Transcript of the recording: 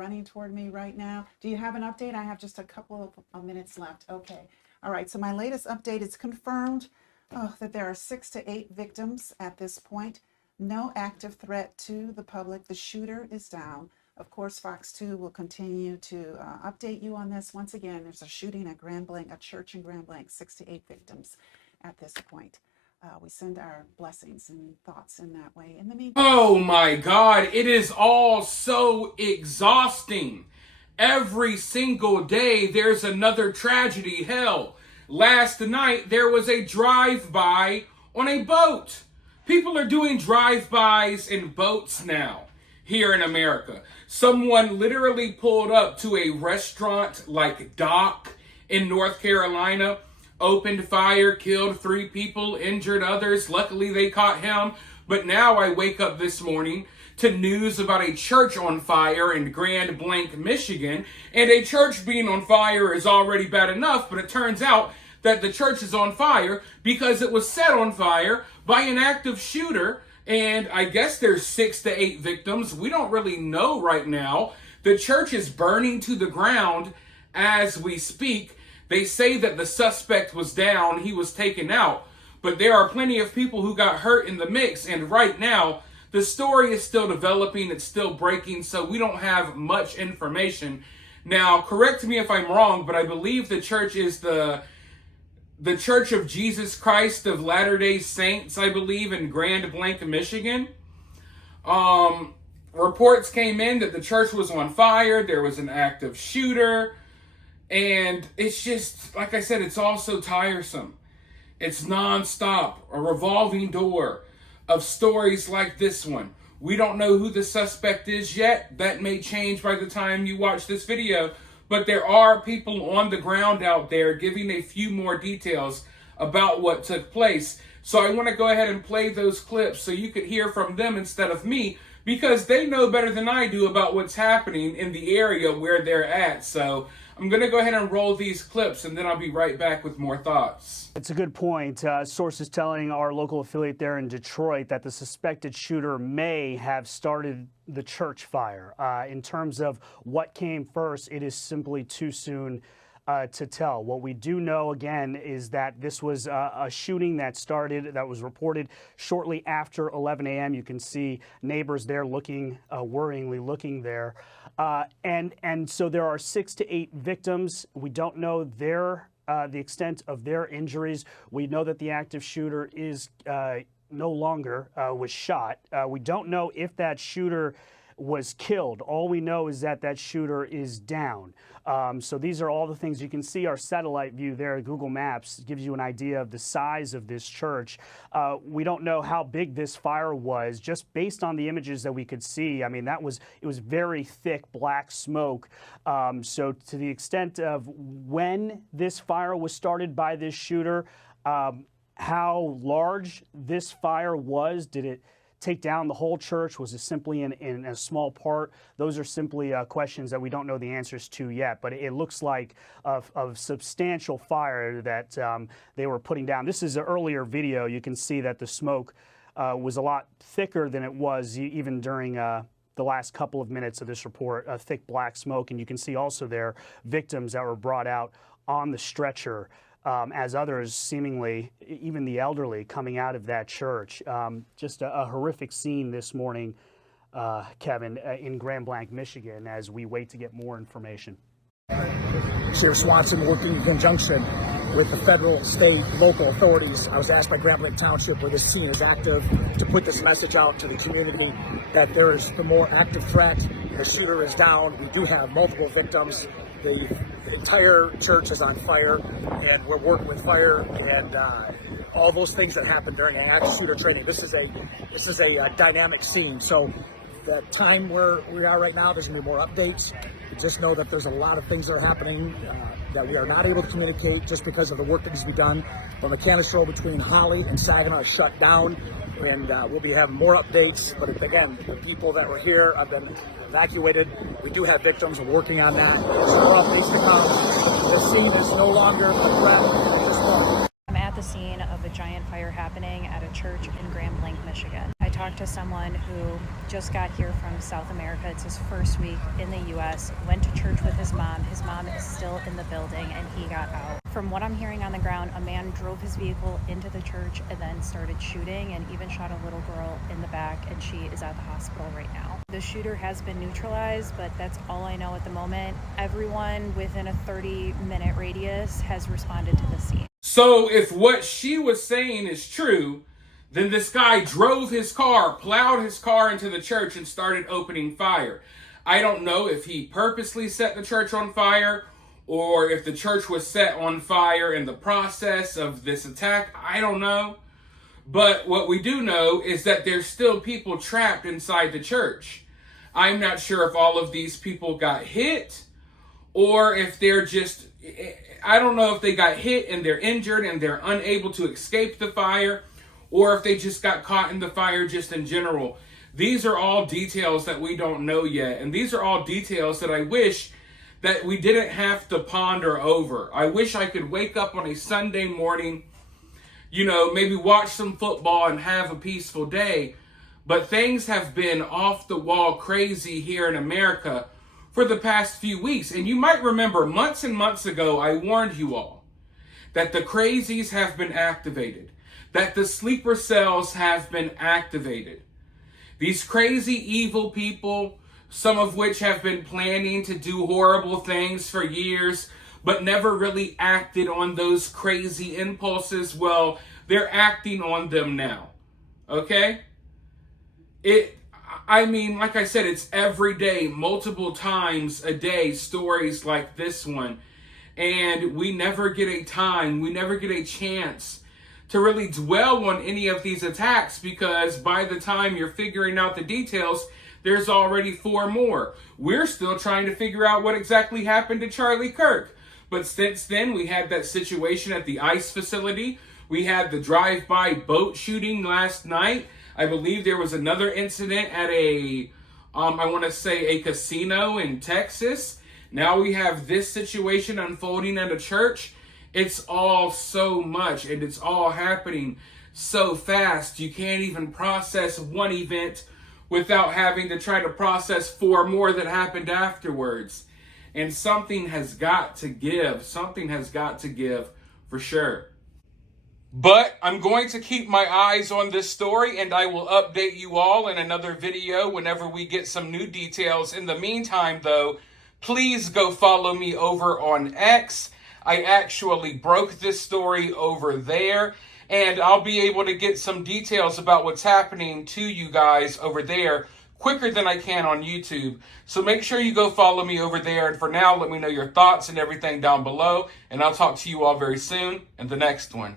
running toward me right now. Do you have an update? I have just a couple of minutes left. Okay. All right. So my latest update is confirmed that there are 6 to 8 victims at this point. No active threat to the public. The shooter is down. Of course, Fox 2 will continue to update you on this. Once again, there's a shooting at Grand Blanc, a church in Grand Blanc, 6 to 8 victims at this point. We send our blessings and thoughts in that way. In the meantime, oh my God, it is all so exhausting. Every single day, there's another tragedy. Hell, last night, there was a drive-by on a boat. People are doing drive-bys in boats now here in America. Someone literally pulled up to a restaurant like Dock in North Carolina, opened fire, killed 3 people, injured others. Luckily, they caught him. But now I wake up this morning to news about a church on fire in Grand Blanc, Michigan. And a church being on fire is already bad enough, but it turns out that the church is on fire because it was set on fire by an active shooter. And I guess there's 6 to 8 victims. We don't really know right now. The church is burning to the ground as we speak. They say that the suspect was down, he was taken out, but there are plenty of people who got hurt in the mix, and right now, the story is still developing, it's still breaking, so we don't have much information. Now, correct me if I'm wrong, but I believe the church is the Church of Jesus Christ of Latter-day Saints, I believe, in Grand Blanc, Michigan. Reports came in that the church was on fire, there was an active shooter, and it's just, like I said, it's all so tiresome. It's nonstop, a revolving door of stories like this one. We don't know who the suspect is yet. That may change by the time you watch this video. But there are people on the ground out there giving a few more details about what took place. So I want to go ahead and play those clips so you could hear from them instead of me, because they know better than I do about what's happening in the area where they're at. So I'm going to go ahead and roll these clips, and then I'll be right back with more thoughts. It's a good point. Sources telling our local affiliate there in Detroit that the suspected shooter may have started the church fire. In terms of what came first, it is simply too soon to tell. What we do know, again, is that this was a shooting that was reported shortly after 11 a.m. You can see neighbors there looking, worryingly looking there. And so there are 6 to 8 victims. We don't know the extent of their injuries. We know that the active shooter is no longer was shot. We don't know if that shooter was killed. All we know is that that shooter is down. So these are all the things. You can see our satellite view there. Google Maps gives you an idea of the size of this church. We don't know how big this fire was, just based on the images that we could see. I mean, it was very thick black smoke. So to the extent of when this fire was started by this shooter, how large this fire was, did it take down the whole church? Was it simply in a small part? Those are simply questions that we don't know the answers to yet, but it looks like a substantial fire that they were putting down. This is an earlier video. You can see that the smoke was a lot thicker than it was even during the last couple of minutes of this report, thick black smoke. And you can see also there victims that were brought out on the stretcher, as others, seemingly, even the elderly, coming out of that church. Just a horrific scene this morning, Kevin, in Grand Blanc, Michigan, as we wait to get more information. Sheriff Swanson, working in conjunction with the federal, state, local authorities. I was asked by Grand Blanc Township, where this scene is active, to put this message out to the community that there is the more active threat. The shooter is down. We do have multiple victims. The entire church is on fire, and we're working with fire and all those things that happen during an active shooter training. This is a dynamic scene. So the time where we are right now, there's going to be more updates. Just know that there's a lot of things that are happening that we are not able to communicate just because of the work that needs to be done. The mechanics road between Holly and Saginaw is shut down, and we'll be having more updates. But again, the people that were here have been evacuated. We do have victims. We're working on that. More updates to come. The scene is no longer a threat. I'm at the scene of a giant fire happening at a church in Grand Blanc, Michigan. I talked to someone who just got here from South America. It's his first week in the U.S., went to church with his mom. His mom is still in the building and he got out. From what I'm hearing on the ground, a man drove his vehicle into the church and then started shooting and even shot a little girl in the back, and she is at the hospital right now. The shooter has been neutralized, but that's all I know at the moment. Everyone within a 30-minute radius has responded to the scene. So if what she was saying is true, then this guy drove his car, plowed his car into the church and started opening fire. I don't know if he purposely set the church on fire or if the church was set on fire in the process of this attack. I don't know. But what we do know is that there's still people trapped inside the church. I'm not sure if all of these people got hit or if they're just, I don't know if they got hit and they're injured and they're unable to escape the fire, or if they just got caught in the fire just in general. These are all details that we don't know yet. And these are all details that I wish that we didn't have to ponder over. I wish I could wake up on a Sunday morning, maybe watch some football and have a peaceful day. But things have been off the wall crazy here in America for the past few weeks. And you might remember months and months ago, I warned you all that the crazies have been activated, that the sleeper cells have been activated. These crazy, evil people, some of which have been planning to do horrible things for years, but never really acted on those crazy impulses. Well, they're acting on them now. Okay? Like I said, it's every day, multiple times a day, stories like this one. And we never get a chance to really dwell on any of these attacks, because by the time you're figuring out the details, there's already 4 more. We're still trying to figure out what exactly happened to Charlie Kirk. But since then, we had that situation at the ICE facility. We had the drive-by boat shooting last night. I believe there was another incident at a casino in Texas. Now we have this situation unfolding at a church. It's all so much, and it's all happening so fast. You can't even process one event without having to try to process 4 more that happened afterwards. And something has got to give. Something has got to give for sure. But I'm going to keep my eyes on this story, and I will update you all in another video whenever we get some new details. In the meantime, though, please go follow me over on X. I actually broke this story over there, and I'll be able to get some details about what's happening to you guys over there quicker than I can on YouTube. So make sure you go follow me over there. And for now, let me know your thoughts and everything down below, and I'll talk to you all very soon in the next one.